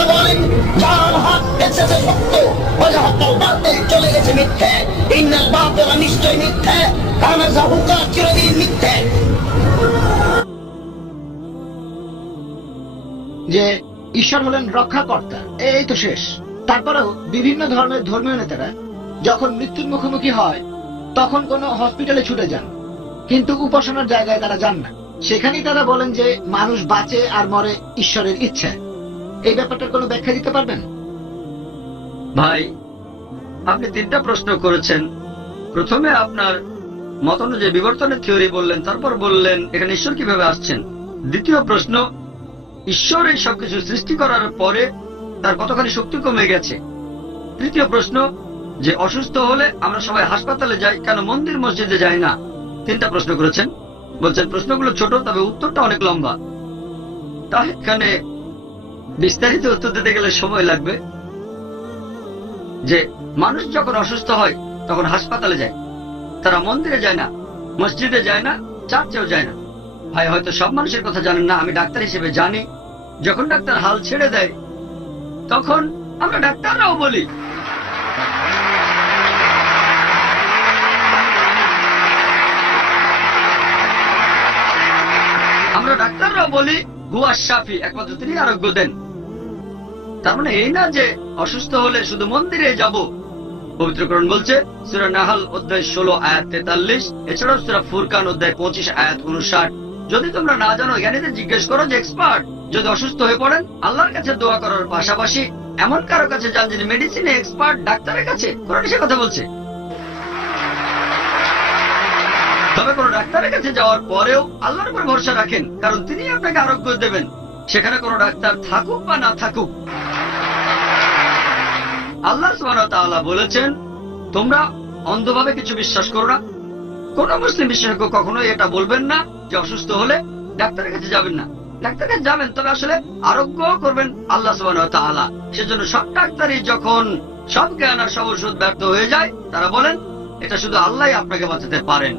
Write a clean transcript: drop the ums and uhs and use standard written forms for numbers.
আল্লাহ বলেন, যার হক এসেছে সত্য, ওয়াজাহাকাল বাতিল চলে গেছে মিথ্যে। ইন্নাল বাতিলা নিশ্চয় মিথ্যে, কানা যাহুকা চিরদিন মিথ্যে। যে ঈশ্বর হলেন রক্ষাকর্তা, এই তো শেষ। তারপরেও বিভিন্ন ধর্মের ধর্মীয় নেতারা যখন মৃত্যুর মুখোমুখি হয় তখন কোনো হসপিটালে ছুটে যান, কিন্তু উপাসনার জায়গায় তারা যান না। সেখানেই তারা বলেন যে মানুষ বাঁচে আর মরে ঈশ্বরের ইচ্ছা। এই ব্যাপারটার কোনো ব্যাখ্যা দিতে পারবেন? ভাই, আপনি তিনটা প্রশ্ন করেছেন। প্রথমে আপনার মত অনুযায়ী বিবর্তনের থিওরি বললেন, তারপর বললেন এখানে ঈশ্বর কিভাবে আসছেন। দ্বিতীয় প্রশ্ন, ঈশ্বর এই সবকিছু সৃষ্টি করার পরে তার কতখানি শক্তি কমে গেছে। তৃতীয় প্রশ্ন, যে অসুস্থ হলে আমরা সবাই হাসপাতালে যাই, কেন মন্দির মসজিদে যাই না। তিনটা প্রশ্ন করেছেন। বলছেন প্রশ্নগুলো ছোট, তবে উত্তরটা অনেক লম্বা। তা এখানে বিস্তারিত উত্তর দিতে গেলে সময় লাগবে। যে মানুষ যখন অসুস্থ হয় তখন হাসপাতালে যায়, তারা মন্দিরে যায় না, মসজিদে যায় না, চার্চেও যায় না। ভাই, হয়তো সব মানুষের কথা জানেন না, আমি ডাক্তার হিসেবে জানি, যখন ডাক্তার হাল ছেড়ে দেয় তখন আমরা ডাক্তাররাও বলি হুয়া শাফি, একমাত্র তিনি আরোগ্য দেন। তার মানে এই না যে অসুস্থ হলে শুধু মন্দিরে যাব। পবিত্র কোরআন বলছে সূরা নাহল অধ্যায় 16 আয়াত 43, এছাড়াও সূরা ফুরকান অধ্যায় 25 আয়াত 59, যদি তোমরা না জানো জ্ঞানীদের জিজ্ঞেস করো যে এক্সপার্ট। যদি অসুস্থ হয়ে পড়েন আল্লাহর কাছে দোয়া করার পাশাপাশি এমন কারো কাছে যান যিনি মেডিসিনে এক্সপার্ট, ডাক্তারের কাছে। কোরআন সে কথা বলছে। তবে কোন ডাক্তারের কাছে যাওয়ার পরেও আল্লাহর উপর ভরসা রাখেন, কারণ তিনি আপনাকে আরোগ্য দেবেন, সেখানে কোন ডাক্তার থাকুক বা না থাকুক। আল্লাহ সুবহানাহু ওয়া তাআলা বলেছেন তোমরা অন্ধভাবে কিছু বিশ্বাস করো না। কোন মুসলিম বিশেষজ্ঞ কখনোই এটা বলবেন না যে অসুস্থ হলে ডাক্তারের কাছে যাবেন না। ডাক্তারের কাছে যাবেন, তবে আসলে আরোগ্য করবেন আল্লাহ সুবহানাহু ওয়া তাআলা। সেজন্য সব ডাক্তারই যখন সব জ্ঞান আর সব ওষুধ ব্যর্থ হয়ে যায় তারা বলেন এটা শুধু আল্লাহই আপনাকে বাঁচাতে পারেন।